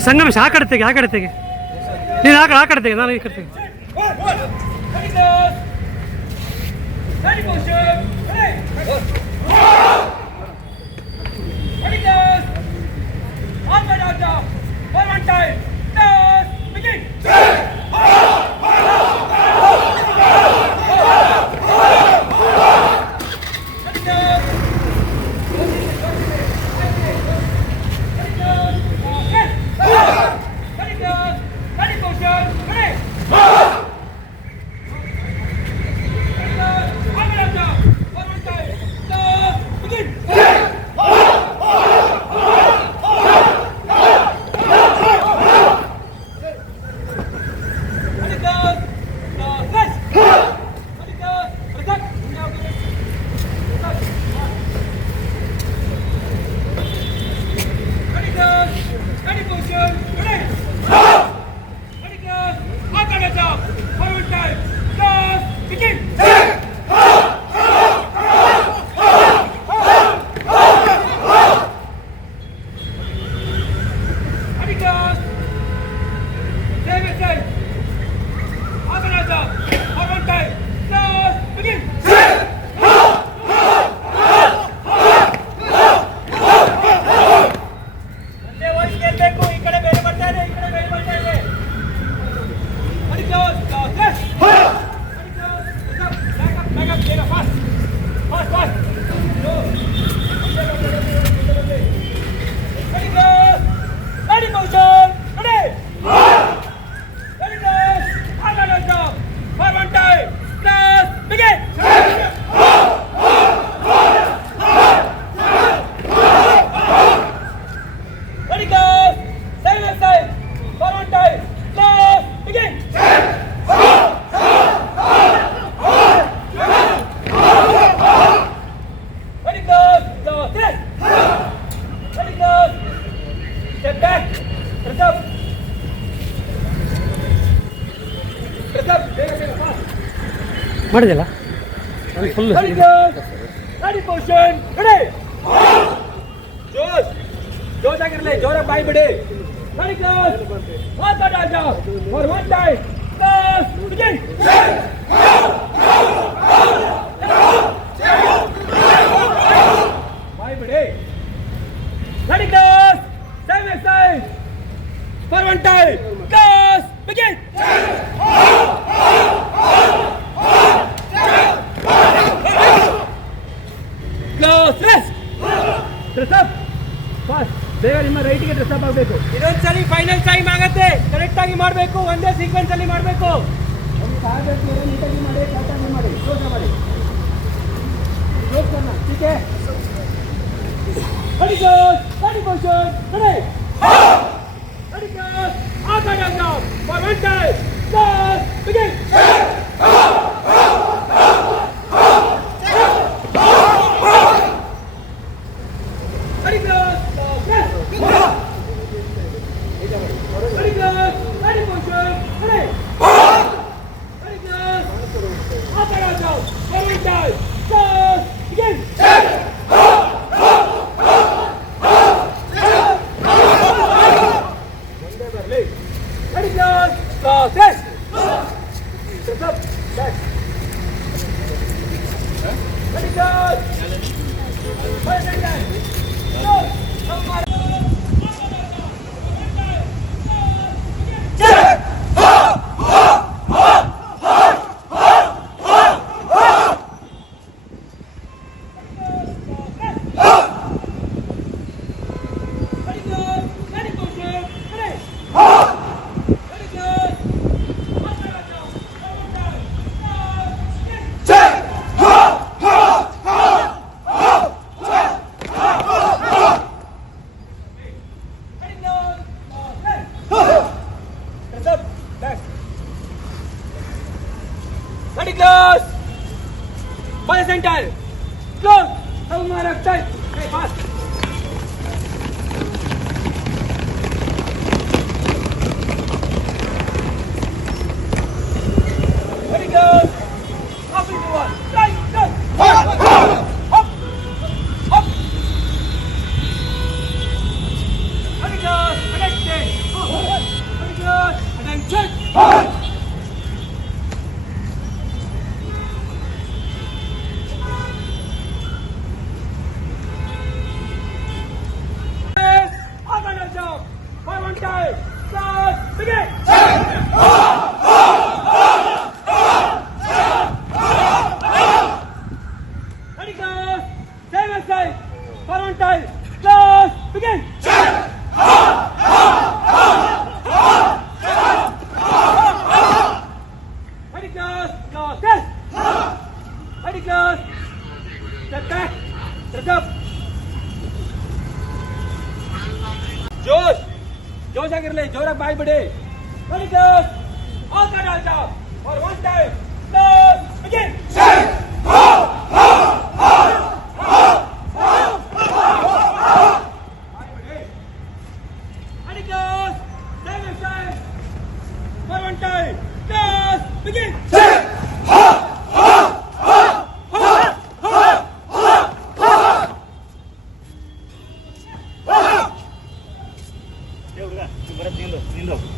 ಸಂಗಮೇಶ್ ಆ ಕಡೆ ತೆಗೆ ನೀನು ಆ ಕಡೆ ತೆಗೆ ನಾನು ಈ ಕಡೆ ತೆಗೆ ಮಾಡಿದೆಲ್ಲ ಫುಲ್ ಜೋಶ್ ಆಗಿರಲಿ ಜೋರ ಬಾಯಿ ಬಿಡಿ ಬಾಯಿ ಬಿಡಿ for one time close begin close rest dress up fast ಬೇಗ ನಿಮ್ಮ ರೈಟ್ ಗೆ ಡ್ರೆಸ್ ಅಪ್ ಆಗಬೇಕು ಇದೊಂದ್ಸರಿ ಫೈನಲ್ ಟೈಮ್ ಆಗುತ್ತೆ ಕರೆಕ್ಟ್ ಆಗಿ ಮಾಡಬೇಕು ಒಂದೇ ಸೀಕ್ವೆನ್ಸ್ ಅಲ್ಲಿ ಮಾಡಬೇಕು ಒಂದು ಟಾರ್ಗೆಟ್ ಮೇಲೆ ನೀಟಾಗಿ ಮಾಡಿ ಕರೆಕ್ಟ್ ಮಾಡಿ ಕ್ಲೋಸ್ ಮಾಡಿ ಕ್ಲೋಸ್ करना ठीक है ready go ready position ready ready go आगे जाओ for one time close begin Ready close by the center close हमारा tight hey fast ready close up into one right close up ready close connect close. Step back. Dress up. जोश ಆಗಿರಲಿ ಜೋರಾಗಿ ಬಾಯಿ ಬಿಡಿ ready close all cut all job for one time close begin